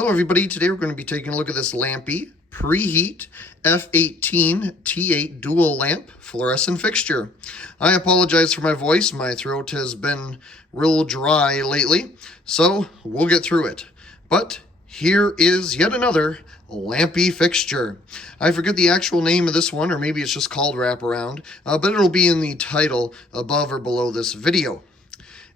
Hello everybody, today we're going to be taking a look at this Lampi Preheat F18 T8 dual lamp fluorescent fixture. I apologize for my voice, my throat has been real dry lately, so we'll get through it. But here is yet another Lampi fixture. I forget the actual name of this one, or maybe it's just called Wraparound, but it'll be in the title above or below this video.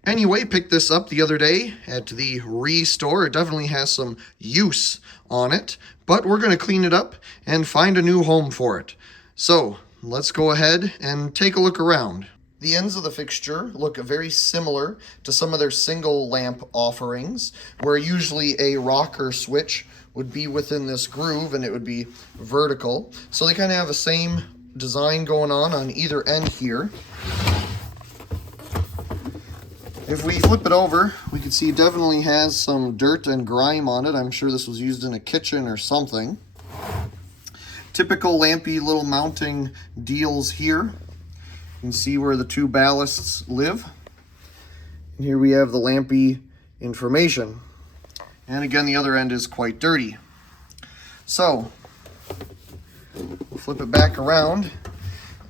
Anyway, picked this up the other day at the Restore. It definitely has some use on it, but we're going to clean it up and find a new home for it. So let's go ahead and take a look around. The ends of the fixture look very similar to some of their single lamp offerings, where usually a rocker switch would be within this groove and it would be vertical. So they kind of have the same design going on either end here. If we flip it over, we can see it definitely has some dirt and grime on it. I'm sure this was used in a kitchen or something. Typical Lampi little mounting deals here. You can see where the two ballasts live. And here we have the Lampi information. And again, the other end is quite dirty. So, we'll flip it back around.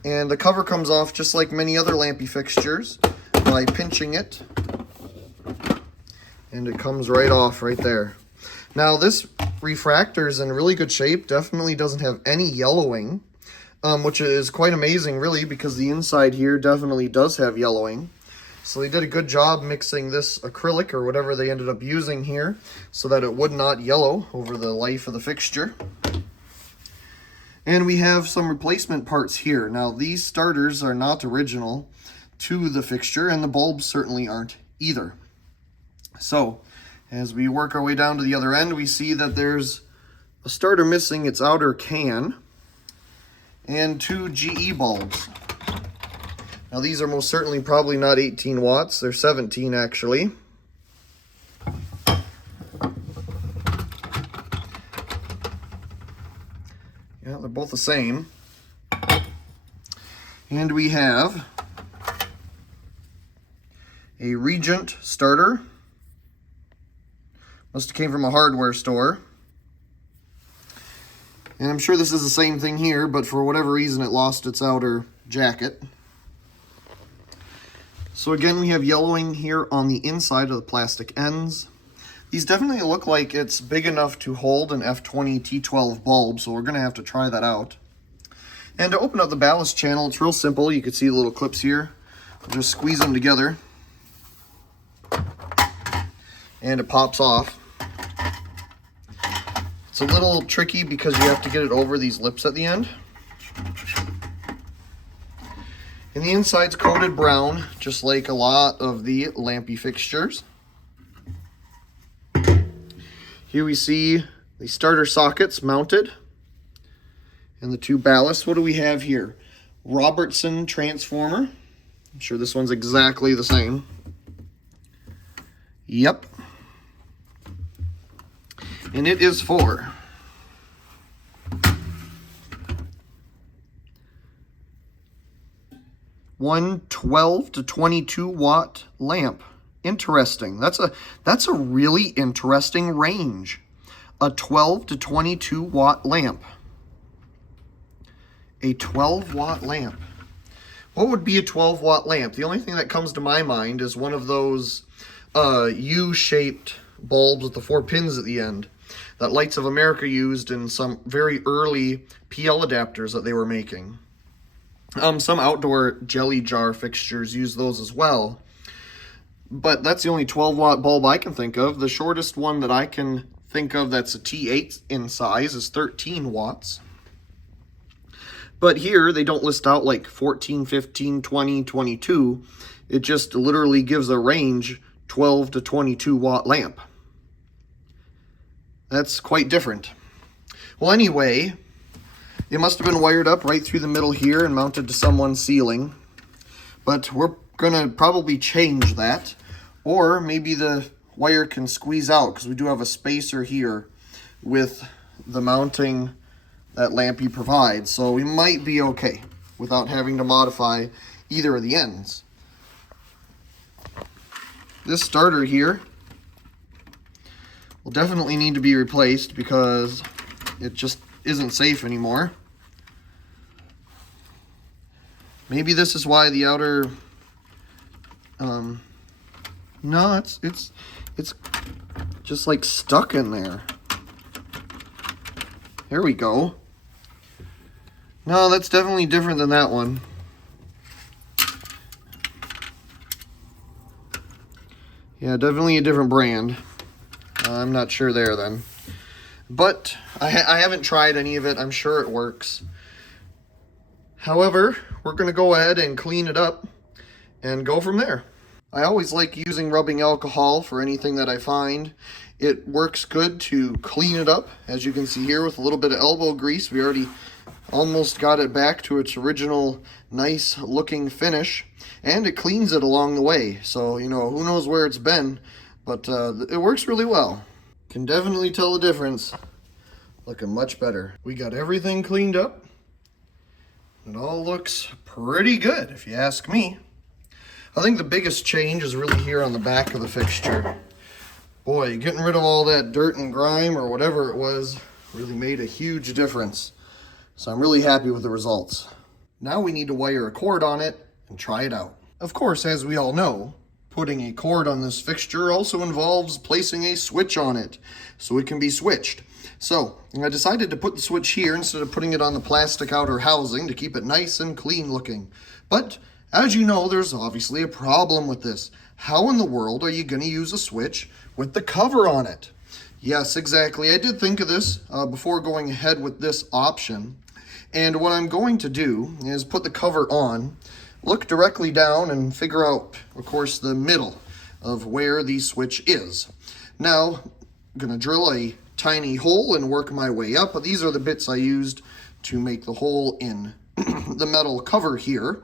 And the cover comes off just like many other Lampi fixtures, by pinching it, and it comes right off right there. Now this refractor is in really good shape, definitely doesn't have any yellowing, which is quite amazing really, because the inside here definitely does have yellowing. So they did a good job mixing this acrylic or whatever they ended up using here so that it would not yellow over the life of the fixture. And we have some replacement parts here. Now these starters are not original to the fixture, and the bulbs certainly aren't either. So as we work our way down to the other end, we see that there's a starter missing its outer can and two GE bulbs. Now these are most certainly probably not 18 watts, they're 17 actually. Yeah, they're both the same. And we have a Regent starter. Must have came from a hardware store. And I'm sure this is the same thing here, but for whatever reason it lost its outer jacket. So again, we have yellowing here on the inside of the plastic ends. These definitely look like it's big enough to hold an F20 T12 bulb, so we're going to have to try that out. And to open up the ballast channel, it's real simple. You can see the little clips here. Just squeeze them together, and it pops off. It's a little tricky because you have to get it over these lips at the end. And the inside's coated brown, just like a lot of the Lampi fixtures. Here we see the starter sockets mounted and the two ballasts. What do we have here? Robertson transformer. I'm sure this one's exactly the same. Yep. And it is for 12 to 22 watt lamp. Interesting. That's a really interesting range. A 12 to 22 watt lamp. A 12 watt lamp. What would be a 12 watt lamp? The only thing that comes to my mind is one of those U-shaped bulbs with the 4 pins at the end that Lights of America used in some very early PL adapters that they were making. Some outdoor jelly jar fixtures use those as well, but that's the only 12 watt bulb I can think of. The shortest one that I can think of that's a T8 in size is 13 watts. But here they don't list out like 14, 15, 20, 22. It just literally gives a range 12 to 22 watt lamp. That's quite different. Well, anyway, it must have been wired up right through the middle here and mounted to someone's ceiling. But we're gonna probably change that. Or maybe the wire can squeeze out, because we do have a spacer here with the mounting that Lampi provides. So we might be okay without having to modify either of the ends. This starter here will definitely need to be replaced because it just isn't safe anymore. Maybe this is why the outer, no, it's just like stuck in there. There we go. No, that's definitely different than that one. Yeah, definitely a different brand. I'm not sure there then. But I haven't tried any of it. I'm sure it works. However, we're going to go ahead and clean it up and go from there. I always like using rubbing alcohol for anything that I find. It works good to clean it up. As you can see here with a little bit of elbow grease, we already almost got it back to its original nice looking finish. And it cleans it along the way. So, you know, who knows where it's been, but it works really well. Can definitely tell the difference. Looking much better. We got everything cleaned up. It all looks pretty good, if you ask me. I think the biggest change is really here on the back of the fixture. Boy, getting rid of all that dirt and grime or whatever it was really made a huge difference. So I'm really happy with the results. Now we need to wire a cord on it and try it out. Of course, as we all know, putting a cord on this fixture also involves placing a switch on it so it can be switched. So I decided to put the switch here instead of putting it on the plastic outer housing to keep it nice and clean looking. But as you know, there's obviously a problem with this. How in the world are you going to use a switch with the cover on it? Yes, exactly. I did think of this before going ahead with this option. And what I'm going to do is put the cover on, look directly down and figure out, of course, the middle of where the switch is. Now, I'm going to drill a tiny hole and work my way up. These are the bits I used to make the hole in the metal cover here.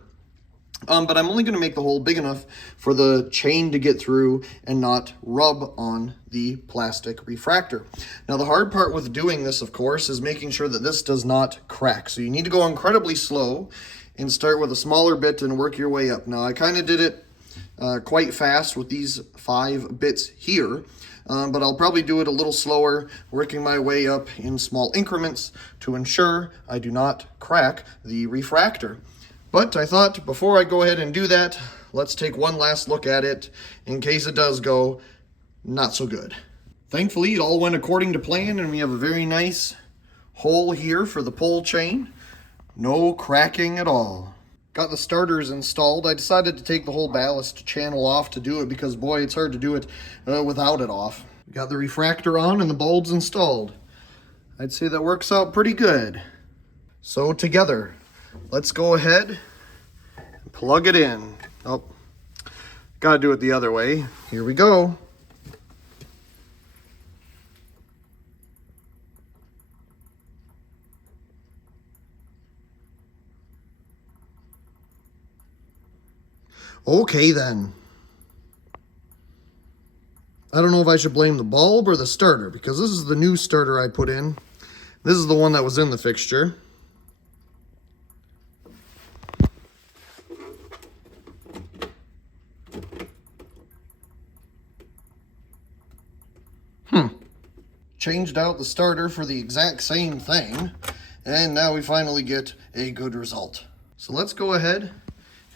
But I'm only going to make the hole big enough for the chain to get through and not rub on the plastic refractor. Now, the hard part with doing this, of course, is making sure that this does not crack. So you need to go incredibly slow and start with a smaller bit and work your way up. Now, I kind of did it quite fast with these 5 bits here, but I'll probably do it a little slower, working my way up in small increments to ensure I do not crack the refractor. But I thought before I go ahead and do that, let's take one last look at it in case it does go not so good. Thankfully, it all went according to plan, and we have a very nice hole here for the pull chain. No cracking at all. Got the starters installed. I decided to take the whole ballast channel off to do it because, boy, it's hard to do it without it off. Got the refractor on and the bulbs installed. I'd say that works out pretty good. So together, let's go ahead and plug it in. Oh, gotta do it the other way. Here we go. Okay then. I don't know if I should blame the bulb or the starter because this is the new starter I put in. This is the one that was in the fixture. Changed out the starter for the exact same thing, and now we finally get a good result. So let's go ahead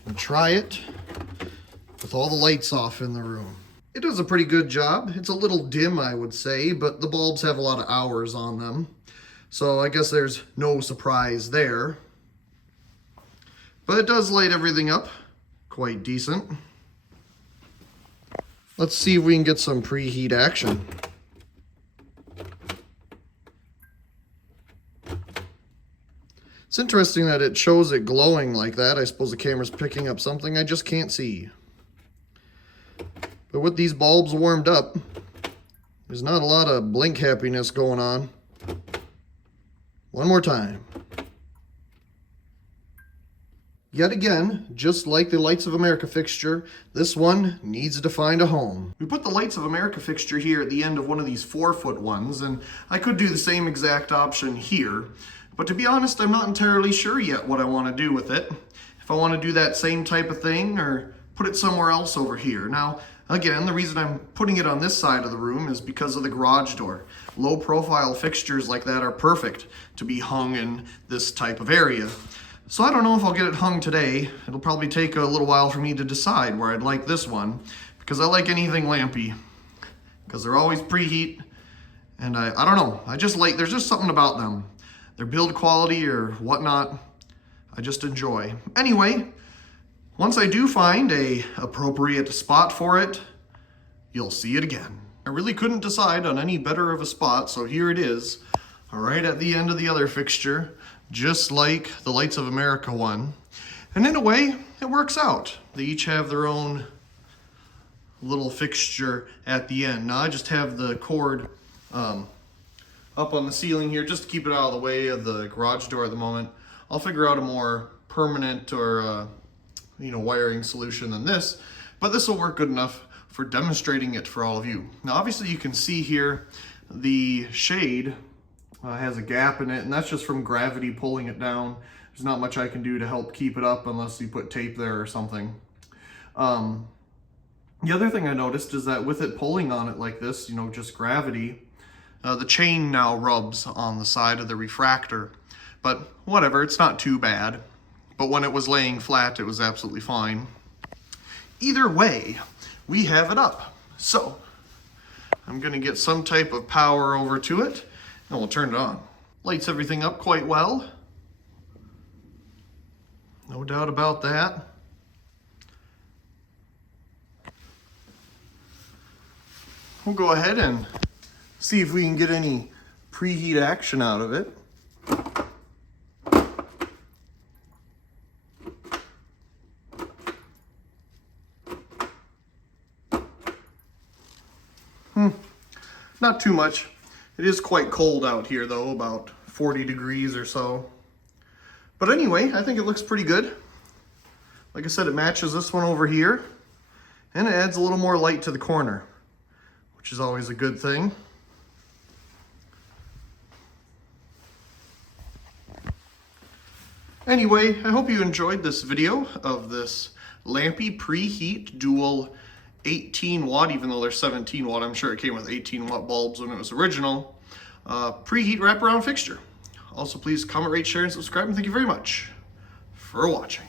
and try it with all the lights off in the room. It does a pretty good job. It's a little dim, I would say, but the bulbs have a lot of hours on them, so I guess there's no surprise there. But it does light everything up quite decent. Let's see if we can get some preheat action. It's interesting that it shows it glowing like that. I suppose the camera's picking up something I just can't see. But with these bulbs warmed up, there's not a lot of blink happiness going on. One more time. Yet again, just like the Lights of America fixture, this one needs to find a home. We put the Lights of America fixture here at the end of one of these 4-foot ones, and I could do the same exact option here. But to be honest, I'm not entirely sure yet what I want to do with it. If I want to do that same type of thing or put it somewhere else over here. Now, Again, the reason I'm putting it on this side of the room is because of the garage door. Low profile fixtures like that are perfect to be hung in this type of area. So I don't know if I'll get it hung today. It'll probably take a little while for me to decide where I'd like this one, because I like anything Lampi, because they're always preheat, and I don't know, I just like, there's just something about them. Their build quality or whatnot, I just enjoy. Anyway, once I do find a appropriate spot for it, you'll see it again. I really couldn't decide on any better of a spot, so here it is, right at the end of the other fixture, just like the Lights of America one. And in a way, it works out. They each have their own little fixture at the end. Now I just have the cord up on the ceiling here just to keep it out of the way of the garage door at the moment. I'll figure out a more permanent or wiring solution than this, but this will work good enough for demonstrating it for all of you. Now obviously you can see here the shade has a gap in it, and that's just from gravity pulling it down. There's not much I can do to help keep it up unless you put tape there or something. The other thing I noticed is that with it pulling on it like this, just gravity, the chain now rubs on the side of the refractor. But whatever, it's not too bad. But when it was laying flat, it was absolutely fine. Either way, we have it up. So I'm gonna get some type of power over to it, and we'll turn it on. Lights everything up quite well. No doubt about that. We'll go ahead and see if we can get any preheat action out of it. Not too much. It is quite cold out here though, about 40 degrees or so. But anyway, I think it looks pretty good. Like I said, it matches this one over here, and it adds a little more light to the corner, which is always a good thing. Anyway, I hope you enjoyed this video of this Lampi Preheat Dual 18 watt, even though they're 17 watt. I'm sure it came with 18 watt bulbs when it was original. Preheat wraparound fixture. Also, please comment, rate, share, and subscribe, and thank you very much for watching.